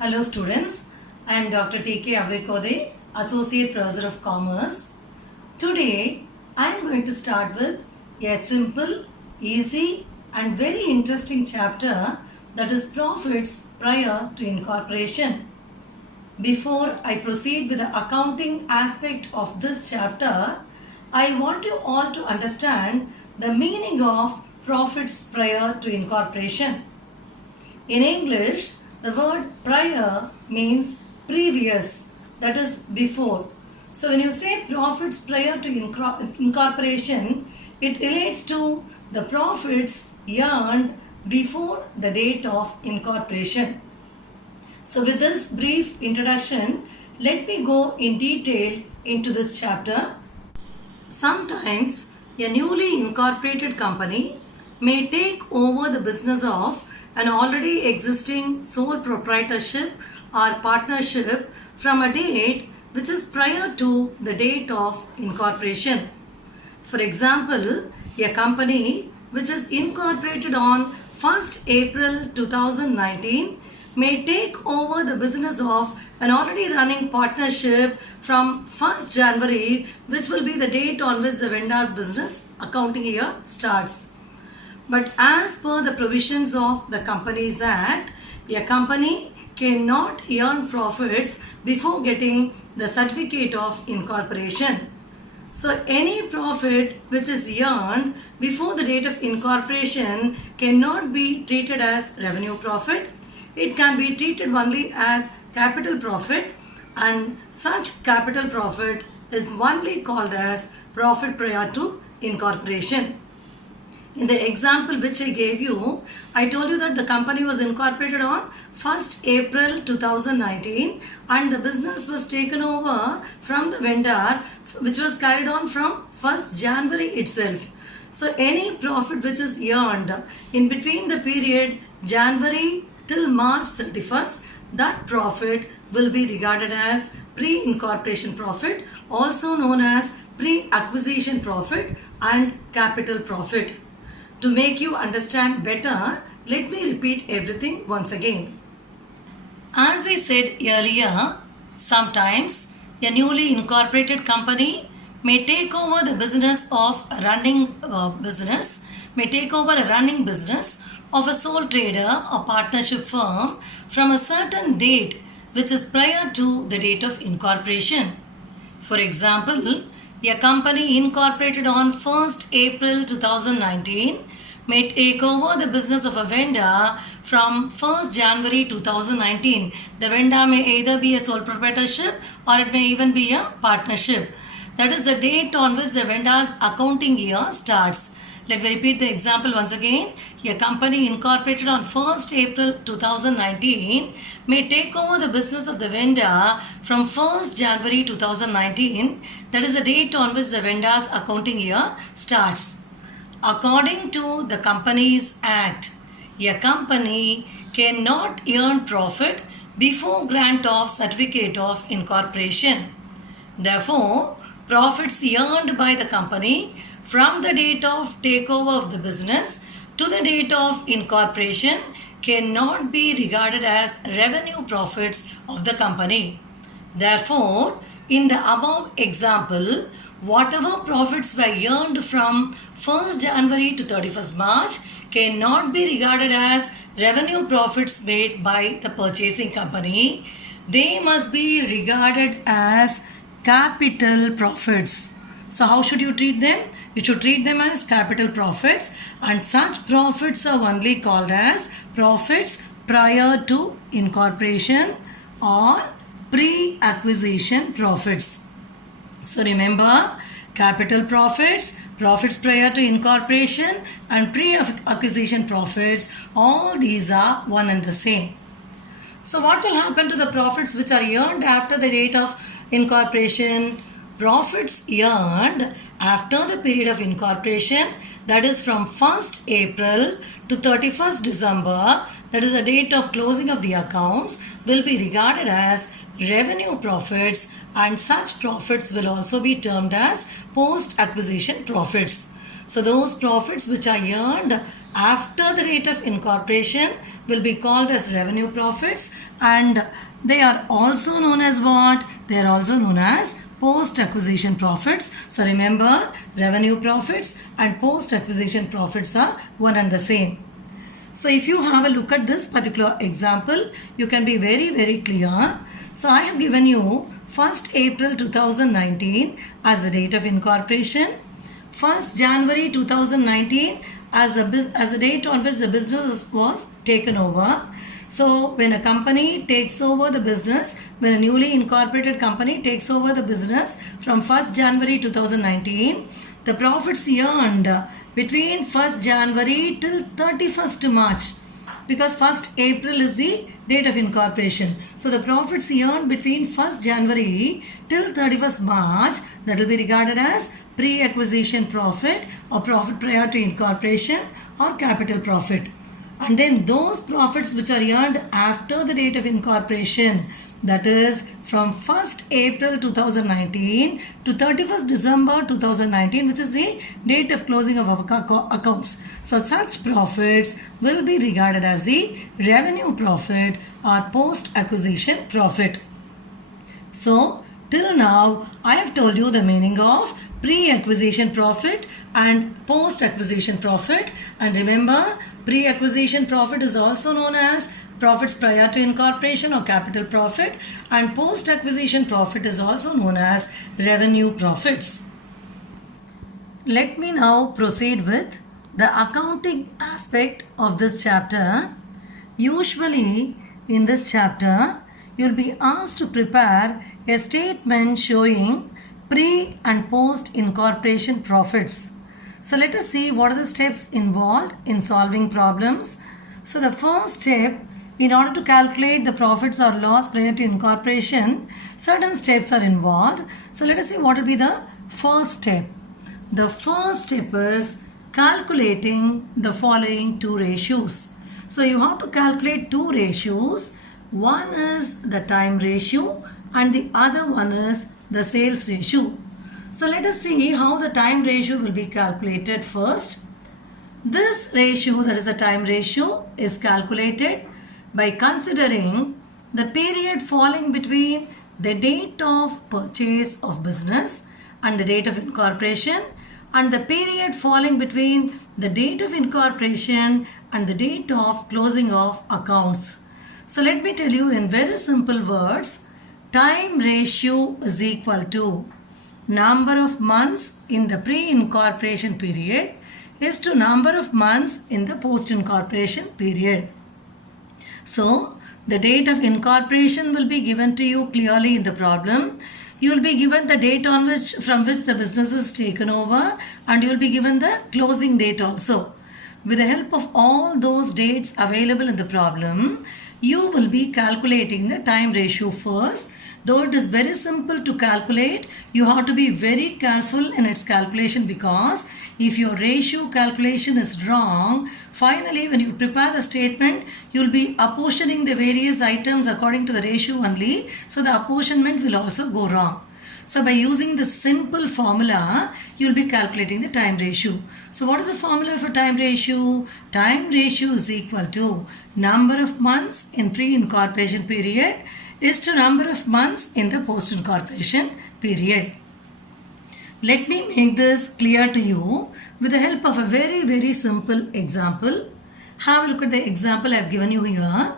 Hello students, I am Dr. T.K. Avekode, Associate Professor of Commerce. Today I am going to start with a simple, easy and very interesting chapter, that is profits prior to incorporation. Before I proceed with the accounting aspect of this chapter, I want you all to understand the meaning of profits prior to incorporation. In English, the word prior means previous, that is before. So when you say profits prior to incorporation, it relates to the profits earned before the date of incorporation. So with this brief introduction, let me go in detail into this chapter. Sometimes a newly incorporated company may take over the business of an already existing sole proprietorship or partnership from a date which is prior to the date of incorporation. For example, a company which is incorporated on 1st April 2019 may take over the business of an already running partnership from 1st January, which will be the date on which the vendor's business accounting year starts. But as per the provisions of the Companies Act, a company cannot earn profits before getting the certificate of incorporation. So any profit which is earned before the date of incorporation cannot be treated as revenue profit. It can be treated only as capital profit, and such capital profit is only called as profit prior to incorporation. In the example which I gave you, I told you that the company was incorporated on 1st April 2019 and the business was taken over from the vendor, which was carried on from 1st January itself. So any profit which is earned in between the period January till March 31st, that profit will be regarded as pre-incorporation profit, also known as pre-acquisition profit and capital profit. To make you understand better, let me repeat everything once again. As I said earlier, sometimes a newly incorporated company may take over the business of a running business of a sole trader or partnership firm from a certain date which is prior to the date of incorporation. For example, a company incorporated on 1st April 2019 may take over the business of a vendor from 1st January 2019. The vendor may either be a sole proprietorship or it may even be a partnership. That is the date on which the vendor's accounting year starts. Let me repeat the example once again. A company incorporated on 1st April 2019 may take over the business of the vendor from 1st January 2019. That is the date on which the vendor's accounting year starts. According to the Companies Act, a company cannot earn profit before grant of certificate of incorporation. Therefore, profits earned by the company from the date of takeover of the business to the date of incorporation cannot be regarded as revenue profits of the company. Therefore, in the above example, whatever profits were earned from 1st January to 31st March cannot be regarded as revenue profits made by the purchasing company. They must be regarded as capital profits. So how should you treat them? You should treat them as capital profits, and such profits are only called as profits prior to incorporation or pre-acquisition profits. So remember, capital profits, profits prior to incorporation and pre-acquisition profits, all these are one and the same. So what will happen to the profits which are earned after the date of incorporation? Profits earned after the period of incorporation, that is from 1st April to 31st December, that is the date of closing of the accounts, will be regarded as revenue profits, and such profits will also be termed as post-acquisition profits. So those profits which are earned after the date of incorporation will be called as revenue profits, and they are also known as what? They are also known as post-acquisition profits. So remember, revenue profits and post-acquisition profits are one and the same. So if you have a look at this particular example, you can be very clear. So I have given you 1st April 2019 as the date of incorporation, 1st January 2019 as the date on which the business was taken over. So when a company takes over the business, when a newly incorporated company takes over the business from 1st January 2019, the profits earned between 1st January till 31st March, because 1st April is the date of incorporation. So the profits earned between 1st January till 31st March, that will be regarded as pre-acquisition profit or profit prior to incorporation or capital profit. And then those profits which are earned after the date of incorporation, that is from 1st April 2019 to 31st December 2019, which is the date of closing of our accounts. So such profits will be regarded as the revenue profit or post-acquisition profit. So till now I have told you the meaning of pre-acquisition profit and post-acquisition profit. And remember, pre-acquisition profit is also known as profits prior to incorporation or capital profit, and post-acquisition profit is also known as revenue profits. Let me now proceed with the accounting aspect of this chapter. Usually in this chapter, you'll be asked to prepare a statement showing pre and post incorporation profits. So let us see what are the steps involved in solving problems. So the first step, in order to calculate the profits or loss prior to incorporation, certain steps are involved. So let us see what will be the first step. The first step is calculating the following two ratios. So you have to calculate two ratios. One is the time ratio and the other one is the sales ratio. So let us see how the time ratio will be calculated first. This ratio, that is the time ratio, is calculated by considering the period falling between the date of purchase of business and the date of incorporation, and the period falling between the date of incorporation and the date of closing of accounts. So let me tell you in very simple words, time ratio is equal to number of months in the pre-incorporation period is to number of months in the post-incorporation period. So the date of incorporation will be given to you clearly in the problem. You will be given the date from which the business is taken over, and you will be given the closing date also. With the help of all those dates available in the problem, you will be calculating the time ratio first. Though it is very simple to calculate, you have to be very careful in its calculation, because if your ratio calculation is wrong, finally when you prepare the statement, you will be apportioning the various items according to the ratio only. So the apportionment will also go wrong. So by using the simple formula, you will be calculating the time ratio. So what is the formula for time ratio? Time ratio is equal to number of months in pre-incorporation period is to number of months in the post-incorporation period. Let me make this clear to you with the help of a very simple example. Have a look at the example I have given you here.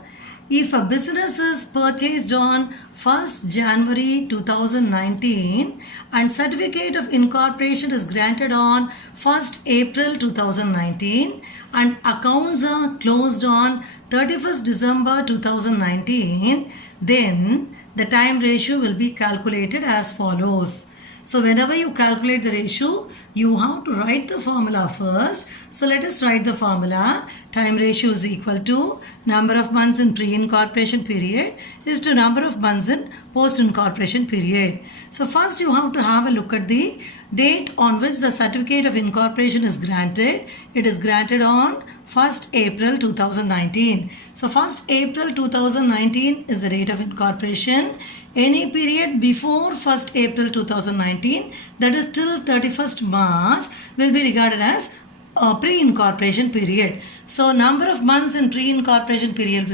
If a business is purchased on 1st January 2019 and certificate of incorporation is granted on 1st April 2019 and accounts are closed on 31st December 2019, then the time ratio will be calculated as follows. So whenever you calculate the ratio, you have to write the formula first. So let us write the formula. Time ratio is equal to number of months in pre-incorporation period is to number of months in post-incorporation period. So first you have to have a look at the date on which the certificate of incorporation is granted. It is granted on 1st April 2019. So 1st April 2019 is the date of incorporation. Any period before 1st April 2019, that is till 31st March, will be regarded as a pre-incorporation period. So number of months in pre-incorporation period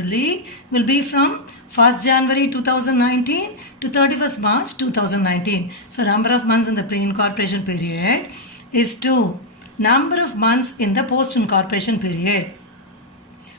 will be from 1st January 2019 to 31st March 2019. So number of months in the pre-incorporation period is 2. Number of months in the post-incorporation period.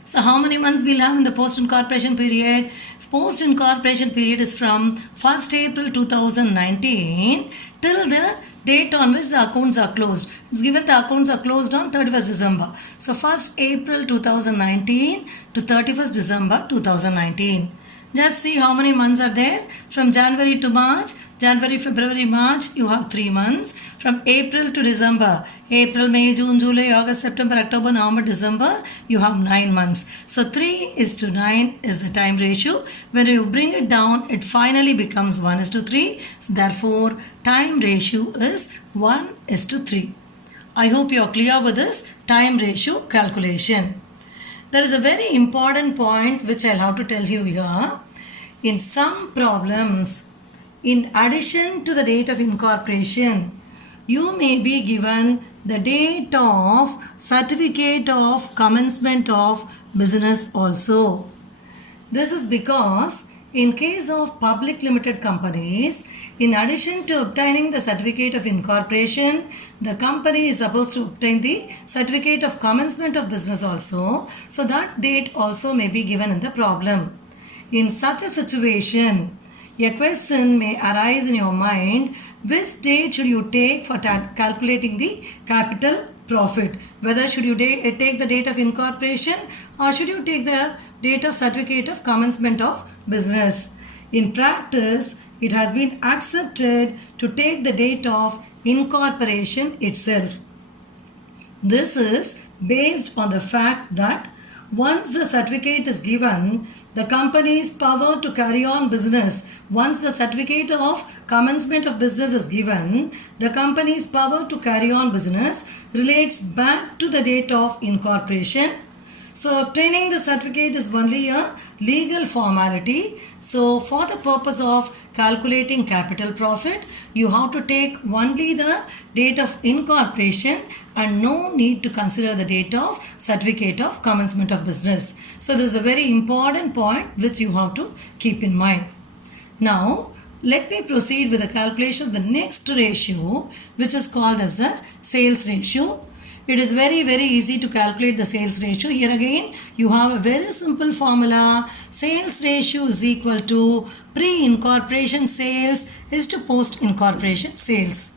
So how many months we'll have in the post-incorporation period? Post-incorporation period is from 1st April 2019 till the date on which the accounts are closed. It's given the accounts are closed on 31st December. So 1st April 2019 to 31st December 2019. Just see how many months are there. From January to March, January, February, March, you have 3 months. From April to December, April, May, June, July, August, September, October, November, December, you have 9 months. So 3:9 is the time ratio. When you bring it down, it finally becomes 1:3. So therefore, time ratio is 1:3. I hope you are clear with this time ratio calculation. There is a very important point which I'll have to tell you here. In some problems, in addition to the date of incorporation, you may be given the date of certificate of commencement of business also. This is because in case of public limited companies, in addition to obtaining the certificate of incorporation, the company is supposed to obtain the certificate of commencement of business also. So that date also may be given in the problem. In such a situation, a question may arise in your mind: which date should you take for calculating the capital profit? Whether should you take the date of incorporation or should you take the date of certificate of commencement of business? In practice, it has been accepted to take the date of incorporation itself. This is based on the fact that once the certificate is given, the company's power to carry on business. Once the certificate of commencement of business is given, the company's power to carry on business relates back to the date of incorporation. So obtaining the certificate is only a legal formality. So for the purpose of calculating capital profit, you have to take only the date of incorporation and no need to consider the date of certificate of commencement of business. So this is a very important point which you have to keep in mind. Now let me proceed with the calculation of the next ratio, which is called as the sales ratio. It is very easy to calculate the sales ratio. Here again, you have a very simple formula. Sales ratio is equal to pre-incorporation sales is to post-incorporation sales.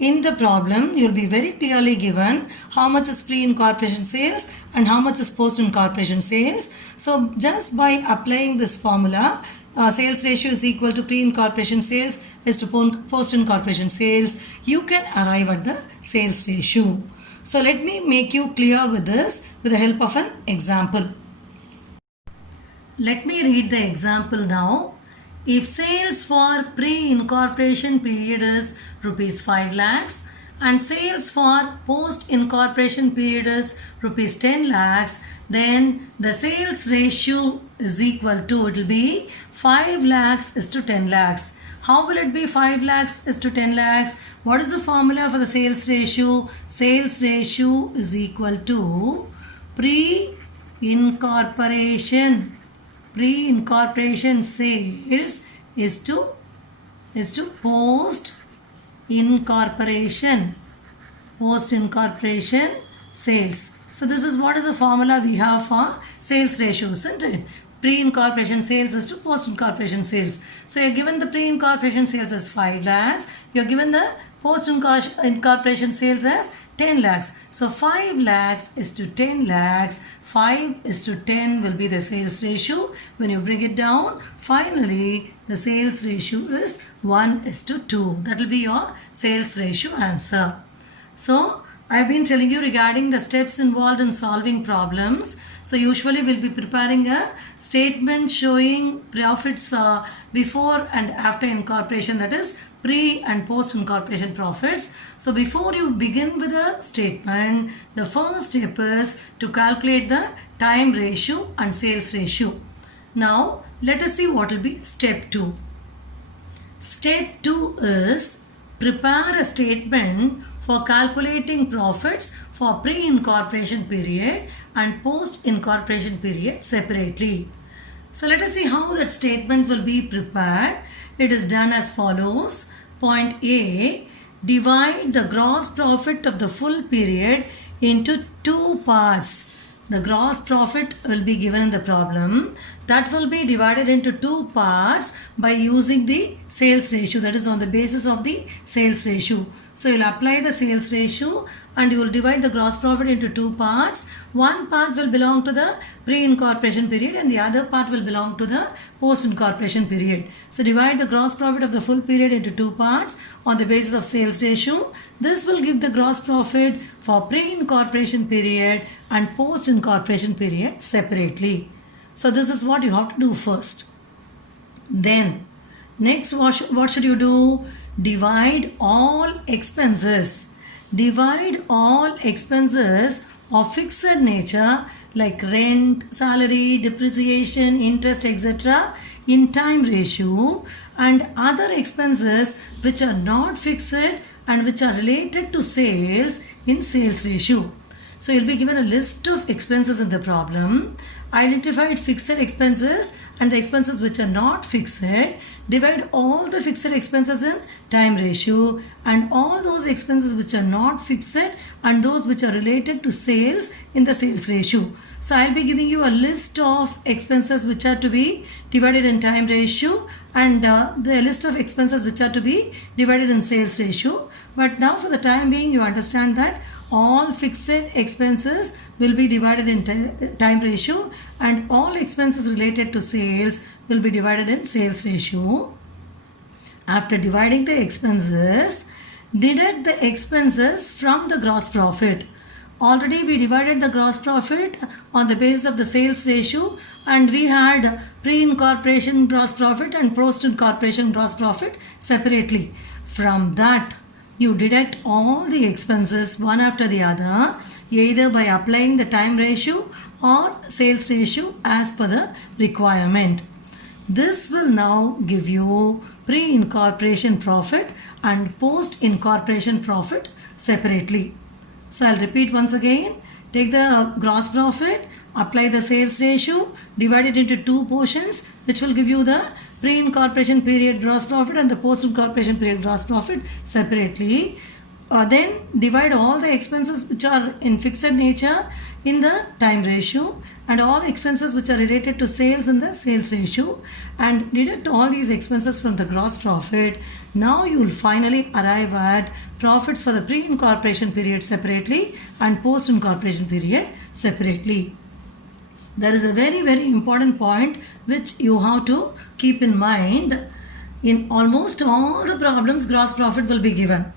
In the problem, you will be very clearly given how much is pre-incorporation sales and how much is post-incorporation sales. So just by applying this formula, sales ratio is equal to pre-incorporation sales is to post-incorporation sales, you can arrive at the sales ratio. So let me make you clear with this with the help of an example. Let me read the example now. If sales for pre-incorporation period is rupees 5 lakhs and sales for post-incorporation period is rupees 10 lakhs, then the sales ratio is equal to, it will be 5 lakhs is to 10 lakhs. How will it be 5 lakhs is to 10 lakhs? What is the formula for the sales ratio? Sales ratio is equal to pre-incorporation sales is to post-incorporation sales. So this is what is the formula we have for sales ratio, isn't it? Pre-incorporation sales is to post-incorporation sales. So you are given the pre-incorporation sales as 5 lakhs. You are given the post-incorporation sales as 10 lakhs. So 5 lakhs is to 10 lakhs. 5 is to 10 will be the sales ratio. When you bring it down, finally the sales ratio is 1:2. That will be your sales ratio answer. So I've been telling you regarding the steps involved in solving problems. So usually we'll be preparing a statement showing profits before and after incorporation, that is pre and post incorporation profits. So before you begin with a statement, the first step is to calculate the time ratio and sales ratio. Now let us see what will be step 2. Step 2 is prepare a statement for calculating profits for pre-incorporation period and post-incorporation period separately. So let us see how that statement will be prepared. It is done as follows. Point A, divide the gross profit of the full period into two parts. The gross profit will be given in the problem. That will be divided into two parts by using the sales ratio, that is on the basis of the sales ratio. So you will apply the sales ratio and you will divide the gross profit into two parts. One part will belong to the pre-incorporation period and the other part will belong to the post-incorporation period. So divide the gross profit of the full period into two parts on the basis of sales ratio. This will give the gross profit for pre-incorporation period and post-incorporation period separately. So this is what you have to do first. Then next what should you do? Divide all expenses. Divide all expenses of fixed nature like rent, salary, depreciation, interest, etc. in time ratio, and other expenses which are not fixed and which are related to sales in sales ratio. So you'll be given a list of expenses in the problem. Identify fixed expenses and the expenses which are not fixed. Divide all the fixed expenses in time ratio and all those expenses which are not fixed and those which are related to sales in the sales ratio. So I'll be giving you a list of expenses which are to be divided in time ratio and the list of expenses which are to be divided in sales ratio. But now for the time being, you understand that all fixed expenses will be divided in time ratio and all expenses related to sales will be divided in sales ratio. After dividing the expenses, deduct the expenses from the gross profit. Already we divided the gross profit on the basis of the sales ratio and we had pre-incorporation gross profit and post-incorporation gross profit separately. From that, you deduct all the expenses one after the other, either by applying the time ratio or sales ratio as per the requirement. This will now give you pre-incorporation profit and post-incorporation profit separately. So I'll repeat once again. Take the gross profit, apply the sales ratio, divide it into two portions which will give you the pre-incorporation period gross profit and the post-incorporation period gross profit separately. Then divide all the expenses which are in fixed nature in the time ratio and all expenses which are related to sales in the sales ratio and deduct all these expenses from the gross profit. Now you will finally arrive at profits for the pre-incorporation period separately and post-incorporation period separately. There is a very important point which you have to keep in mind. In almost all the problems, gross profit will be given.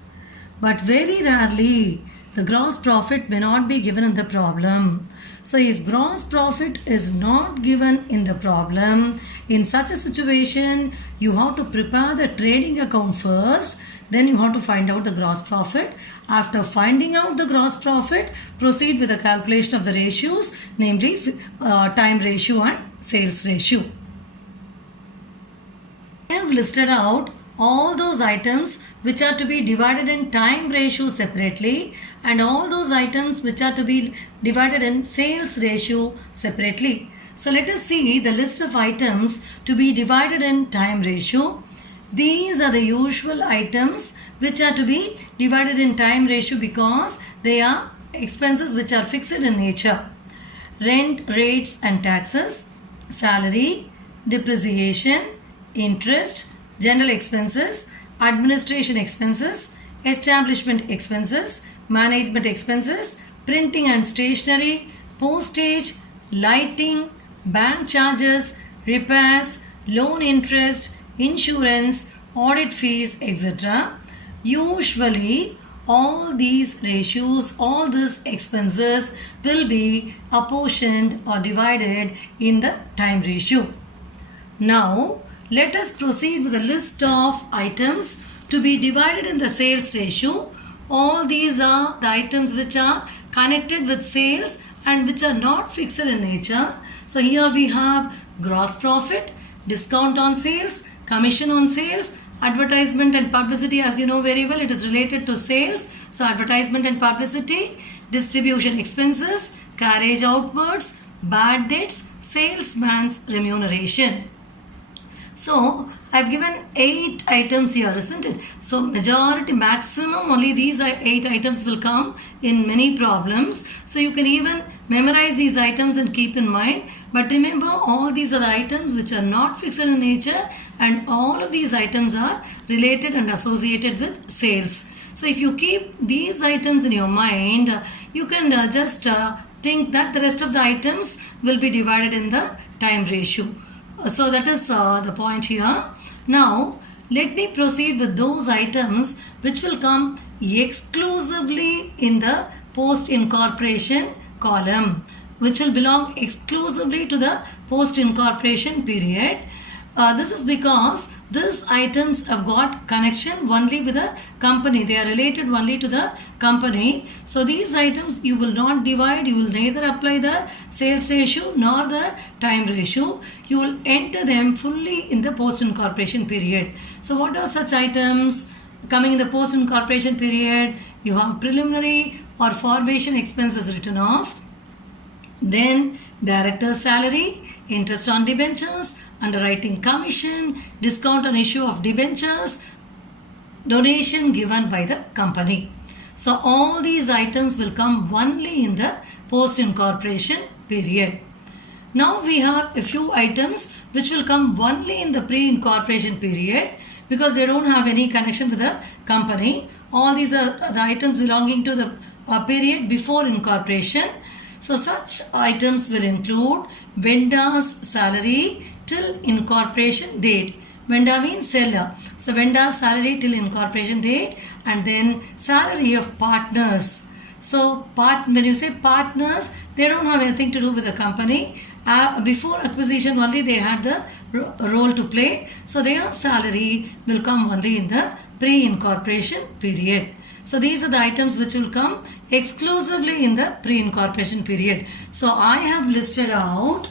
But very rarely, the gross profit may not be given in the problem. So if gross profit is not given in the problem, in such a situation, you have to prepare the trading account first. Then you have to find out the gross profit. After finding out the gross profit, proceed with the calculation of the ratios, namely time ratio and sales ratio. I have listed out all those items which are to be divided in time ratio separately and all those items which are to be divided in sales ratio separately. So let us see the list of items to be divided in time ratio. These are the usual items which are to be divided in time ratio because they are expenses which are fixed in nature. Rent, rates and taxes, salary, depreciation, interest, general expenses, administration expenses, establishment expenses, management expenses, printing and stationery, postage, lighting, bank charges, repairs, loan interest, insurance, audit fees, etc. Usually all these ratios, all these expenses will be apportioned or divided in the time ratio. Now, let us proceed with a list of items to be divided in the sales ratio. All these are the items which are connected with sales and which are not fixed in nature. So here we have gross profit, discount on sales, commission on sales, advertisement and publicity. As you know very well, it is related to sales. So advertisement and publicity, distribution expenses, carriage outwards, bad debts, salesman's remuneration. So I've given 8 items here, isn't it? So majority, maximum only these 8 items will come in many problems. So you can even memorize these items and keep in mind. But remember, all these are the items which are not fixed in nature, and all of these items are related and associated with sales. So if you keep these items in your mind, you can just think that the rest of the items will be divided in the time ratio. So that is the point here. Now let me proceed with those items which will come exclusively in the post incorporation column, which will belong exclusively to the post incorporation period. This is because these items have got connection only with the company. They are related only to the company. So these items you will not divide. You will neither apply the sales ratio nor the time ratio. You will enter them fully in the post incorporation period. So what are such items coming in the post incorporation period? You have preliminary or formation expenses written off. Then director's salary, interest on debentures, underwriting commission, discount on issue of debentures, donation given by the company. So all these items will come only in the post incorporation period. Now we have a few items which will come only in the pre-incorporation period because they don't have any connection with the company. All these are the items belonging to the period before incorporation. So such items will include vendor's salary till incorporation date. Vendor means seller. So vendor's salary till incorporation date, and then salary of partners. So when you say partners, they don't have anything to do with the company. Before acquisition only they had the role to play. So their salary will come only in the pre-incorporation period. So these are the items which will come exclusively in the pre-incorporation period. So I have listed out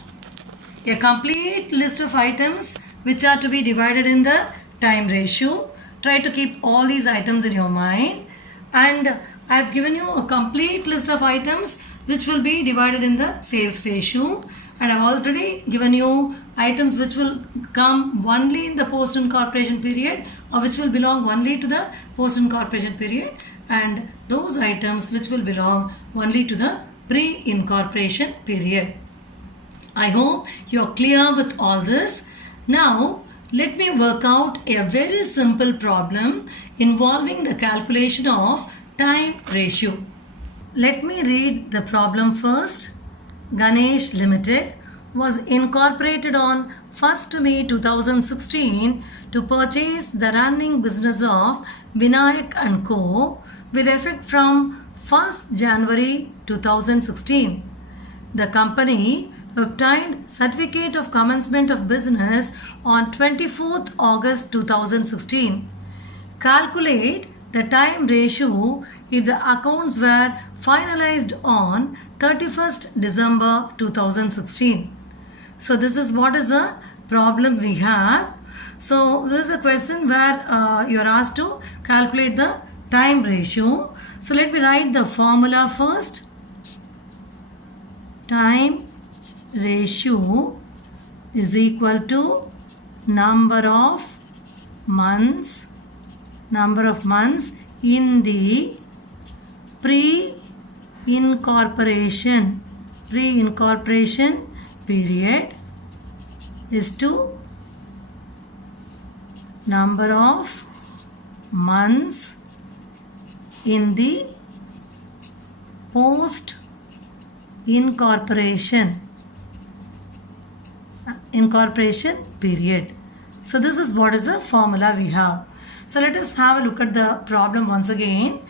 a complete list of items which are to be divided in the time ratio. Try to keep all these items in your mind. And I have given you a complete list of items which will be divided in the sales ratio. And I have already given you items which will come only in the post-incorporation period or which will belong only to the post-incorporation period, and those items which will belong only to the pre-incorporation period. I hope you are clear with all this. Now let me work out a very simple problem involving the calculation of time ratio. Let me read the problem first. Ganesh Limited was incorporated on 1st May 2016 to purchase the running business of Vinayak & Co. with effect from 1st January 2016. The company obtained certificate of commencement of business on 24th August 2016. Calculate the time ratio if the accounts were finalized on 31st December 2016. So this is what is the problem we have. So this is a question where you are asked to calculate the time ratio. So let me write the formula first. Time ratio is equal to number of months in the pre-incorporation period is to number of months in the post incorporation period. So this is what is the formula we have. So let us have a look at the problem once again.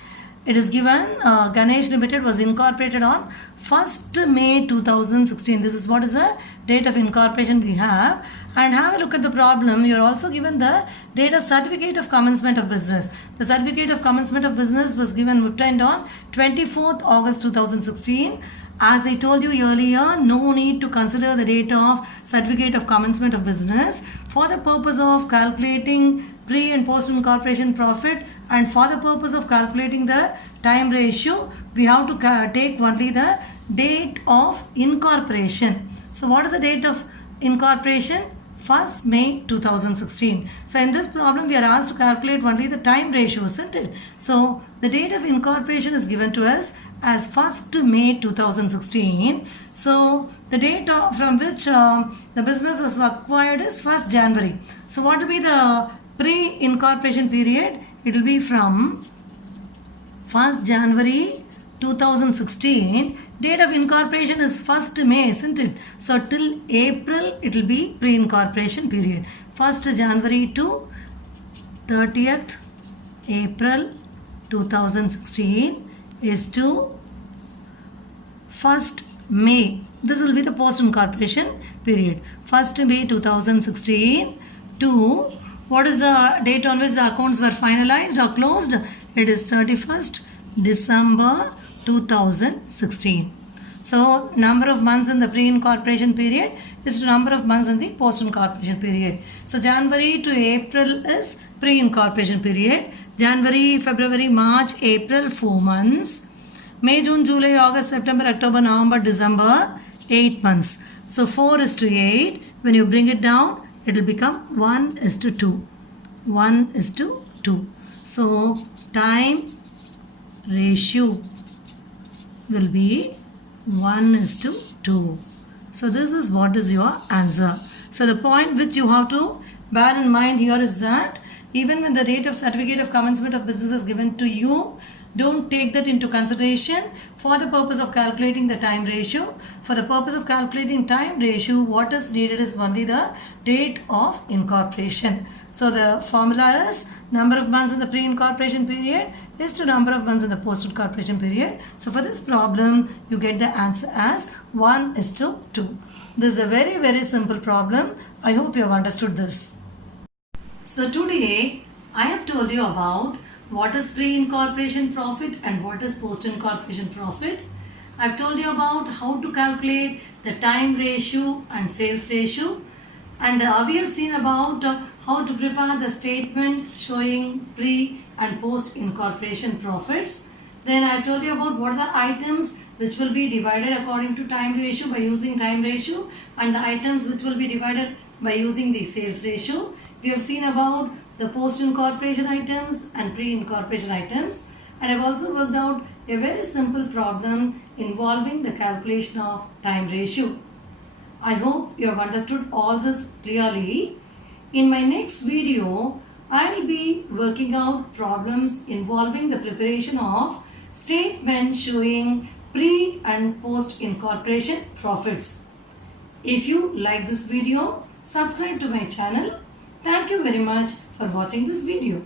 it is given Ganesh Limited was incorporated on 1st May 2016. This is what is the date of incorporation we have. And have a look at the problem. You are also given the date of certificate of commencement of business. The certificate of commencement of business was given obtained on 24th August 2016. As I told you earlier, no need to consider the date of certificate of commencement of business for the purpose of calculating pre and post incorporation profit, and for the purpose of calculating the time ratio we have to take only the date of incorporation. So what is the date of incorporation? 1st May 2016. So in this problem we are asked to calculate only the time ratio, isn't it? So the date of incorporation is given to us as 1st May 2016. So the date from which the business was acquired is 1st January. So what will be the pre-incorporation period? It will be from 1st January 2016. Date of incorporation is 1st May, isn't it? So till April it will be pre-incorporation period. 1st January to 30th April 2016 is to 1st May. This will be the post-incorporation period. 1st May 2016 to what is the date on which the accounts were finalized or closed? It is 31st December 2016. So number of months in the pre-incorporation period is the number of months in the post-incorporation period. So January to April is pre-incorporation period. January, February, March, April, 4 months. May, June, July, August, September, October, November, December, 8 months. So 4 is to 8. When you bring it down, it will become 1 is to 2. 1 is to 2. So time ratio will be 1 is to 2. So this is what is your answer. So the point which you have to bear in mind here is that even when the date of certificate of commencement of business is given to you, don't take that into consideration for the purpose of calculating the time ratio. For the purpose of calculating time ratio, what is needed is only the date of incorporation. So the formula is number of months in the pre-incorporation period is to number of months in the post-incorporation period. So for this problem, you get the answer as 1 is to 2. This is a very, very simple problem. I hope you have understood this. So today, I have told you about what is pre-incorporation profit and what is post-incorporation profit. I've told you about how to calculate the time ratio and sales ratio, and we have seen about how to prepare the statement showing pre and post-incorporation profits. Then I've told you about what are the items which will be divided according to time ratio by using time ratio, and the items which will be divided by using the sales ratio. We have seen about the post-incorporation items and pre-incorporation items, and I've also worked out a very simple problem involving the calculation of time ratio. I hope you have understood all this clearly. In my next video, I will be working out problems involving the preparation of statements showing pre and post incorporation profits. If you like this video, subscribe to my channel. Thank you very much for watching this video.